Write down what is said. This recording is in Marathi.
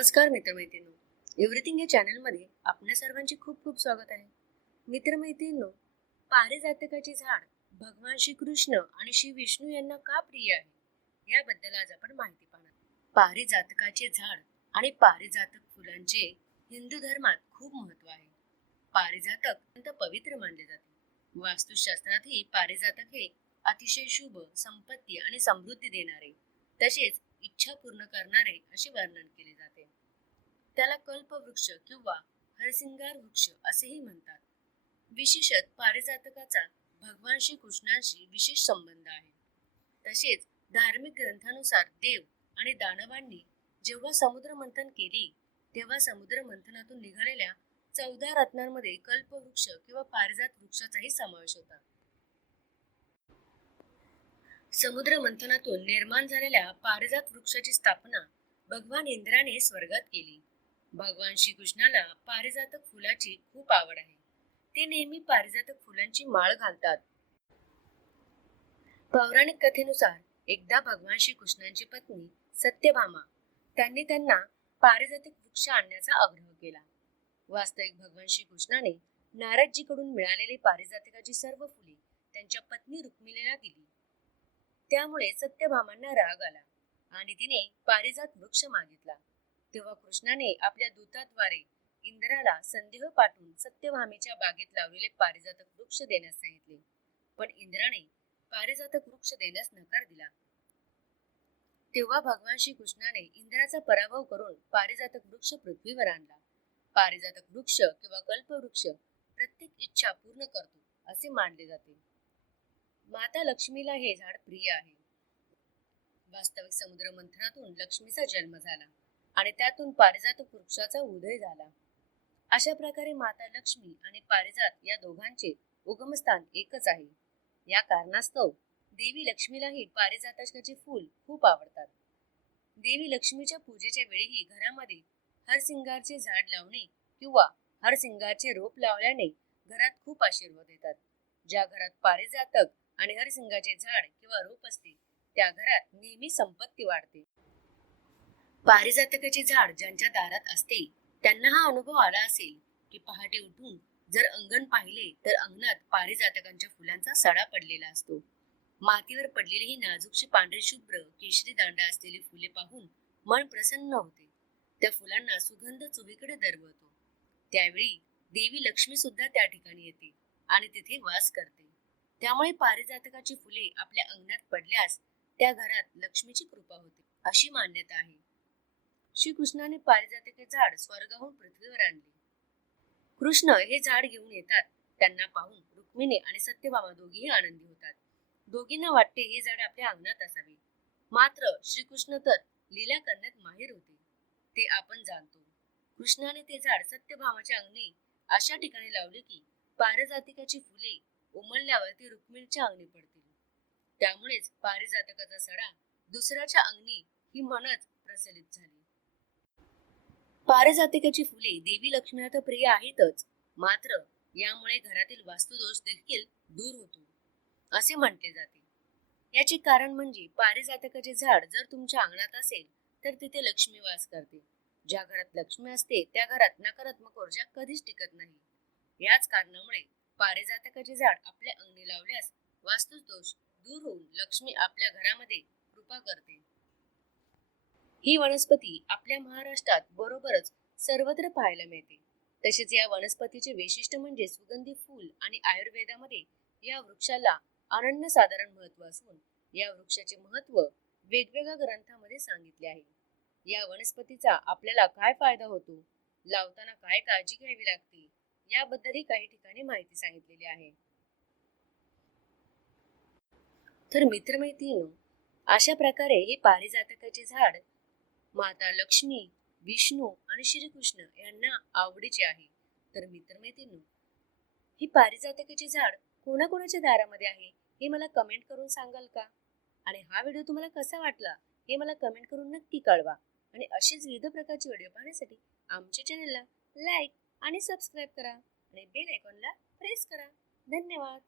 नमस्कार मित्रमैत्रिणींनो, एव्हरीथिंग या चॅनलमध्ये आपल्या सर्वांचे खूप खूप स्वागत आहे. मित्रमैत्रिणींनो, पारिजातकाचे झाड भगवान श्री कृष्ण आणि श्री विष्णू यांना का प्रिय आहे याबद्दल आज आपण माहिती पाहणार. पारिजातकाचे झाड आणि पारिजातक फुलांचे हिंदू धर्मात खूप महत्व आहे. पारिजातक अत्यंत पवित्र मानले जाते. वास्तुशास्त्रातही पारिजातक हे अतिशय शुभ, संपत्ती आणि समृद्धी देणारे तसेच इच्छा पूर्ण करणारे असे वर्णन केले जाते. त्याला कल्पवृक्ष किंवा हरसिंगार वृक्ष असेही म्हणतात. विशेषत पारिजातकाचा भगवान श्री कृष्णांशी विशेष संबंध आहे. तसेच धार्मिक ग्रंथानुसार देव आणि दानवांनी जेव्हा समुद्र मंथन केली तेव्हा समुद्र मंथनातून निघालेल्या 14 रत्नांमध्ये कल्पवृक्ष किंवा पारिजात वृक्षाचाही समावेश होता. समुद्र मंथनातून निर्माण झालेल्या पारिजात वृक्षाची स्थापना भगवान इंद्राने स्वर्गात केली. भगवान श्रीकृष्णाला पारिजातक फुलाची खूप आवड आहे. ते नेहमी पारिजातक फुलांची माळ घालतात. पौराणिक कथेनुसार एकदा भगवान श्रीकृष्णांची पत्नी सत्यभामा त्यांनी त्यांना पारिजातक वृक्ष आणण्याचा आग्रह केला. वास्तविक भगवान श्रीकृष्णाने नारदजीकडून मिळालेली पारिजातकाची सर्व फुले त्यांच्या पत्नी रुक्मिणीला दिली. त्यामुळे सत्यभामांना राग आला आणि तिने पारिजात वृक्ष मागितला. तेव्हा कृष्णाने आपल्या दूताद्वारे इंद्राला संदेह पाठवून सत्यभामेच्या बागेत लावलेले पारिजातक वृक्ष देण्यास सांगितले. पण इंद्राने पारिजातक वृक्ष देण्यास नकार दिला. तेव्हा भगवान श्री कृष्णाने इंद्राचा पराभव करून पारिजातक वृक्ष पृथ्वीवर आणला. पारिजातक वृक्ष किंवा कल्पवृक्ष प्रत्येक इच्छा पूर्ण करतो असे मानले जाते. माता लक्ष्मीला हे झाड प्रिय आहे. वास्तविक समुद्र मंथनातून लक्ष्मीचा जन्म झाला आणि त्यातून पारिजातक वृक्षाचा उदय झाला. अशा प्रकारे माता लक्ष्मी आणि पारिजात या दोघांचे उगमस्थान एकच आहे. या कारणास्तव देवी लक्ष्मीलाही पारिजातकाचे फूल खूप आवडतात. देवी लक्ष्मीच्या पूजेच्या वेळीही घरामध्ये हरसिंगारचे झाड लावणे किंवा हरसिंगारचे रोप लावल्याने घरात खूप आशीर्वाद येतात. ज्या घरात पारिजातक आणि हरसिंगाचे झाड किंवा रोप असते त्या घरात नेहमी संपत्ती वाढते. पारिजातकाचे झाड ज्यांच्या दारात असते त्यांना हा अनुभव आला असेल की पहाटे उठून जर अंगण पाहिले तर अंगणात पारिजातकांच्या फुलांचा सडा पडलेला असतो. मातीवर पडलेली ही नाजूकशी पांढरी शुभ्र केशरी दांडा असलेली फुले पाहून मन प्रसन्न होते. त्या फुलांना सुगंध चोहीकडे दरवळतो. त्यावेळी देवी लक्ष्मी सुद्धा त्या ठिकाणी येते आणि तिथे वास करते. त्यामुळे पारिजातकाची फुले आपल्या अंगणात पडल्यास त्या घरात लक्ष्मीची कृपा होते अशी मान्यता आहे. श्रीकृष्णाने पारिजातकाचे झाड स्वर्गाहून पृथ्वीवर आणले. कृष्ण हे झाड घेऊन येतात. त्यांना पाहून रुक्मिणी आणि सत्यभामा दोघीही आनंदी होतात. दोघींना वाटते हे झाड आपल्या अंगणात असावे. मात्र श्रीकृष्ण तर लीला करण्यात माहिर होते ते आपण जाणतो. कृष्णाने ते झाड सत्यभामाच्या अंगणी अशा ठिकाणी लावले की पारिजातकाची फुले उमलल्यावर ती रुक्मिणीच्या अंगणी पडतील. त्यामुळेच पारिजातकाचा सडा दुसऱ्याच्या अंगणी ही म्हणच प्रचलित झाली. पारिजातकाची फुले देवी लक्ष्मीला तर प्रिय आहेतच, मात्र यामुळे घरातील वास्तुदोष देखील दूर होतो असे म्हटले जाते. याचे कारण म्हणजे पारिजातकाचे झाड जर तुमच्या अंगणात असेल तर तिथे लक्ष्मी वास करते. ज्या घरात लक्ष्मी असते त्या घरात नकारात्मक ऊर्जा कधीच टिकत नाही. याच कारणामुळे पारिजातकाचे झाड आपल्या अंगणी लावल्यास वास्तुदोष दूर होऊन लक्ष्मी आपल्या घरामध्ये कृपा करते. ही वनस्पती आपल्या महाराष्ट्रात बरोबरच सर्वत्र पाहायला मिळते. तसेच या वनस्पतीचे वैशिष्ट्य म्हणजे सुगंधी फूल आणि आयुर्वेदामध्ये या वृक्षाला अनन्यसाधारण महत्व असून या वृक्षाचे महत्व वेगवेगळ्या ग्रंथामध्ये सांगितले आहे. या वनस्पतीचा आपल्याला काय फायदा होतो, लावताना काय काळजी घ्यावी लागते याबद्दलही काही ठिकाणी माहिती सांगितलेली आहे. तर मित्रमैत्रिणींनो, अशा प्रकारे हे पारिजातकाचे झाड माता लक्ष्मी, विष्णू आणि श्रीकृष्ण यांना आवडीचे आहे. तर मित्रमैत्रिणींनो, ही पारिजातकाचे झाड कोणाकोणाच्या दारामध्ये आहे हे मला कमेंट करून सांगाल का? आणि हा व्हिडिओ तुम्हाला कसा वाटला हे मला कमेंट करून नक्की कळवा. आणि असेच विविध प्रकारचे व्हिडिओ पाहण्यासाठी आमच्या चॅनलला लाईक आणि सबस्क्राईब करा आणि बेल आयकॉनला प्रेस करा. धन्यवाद.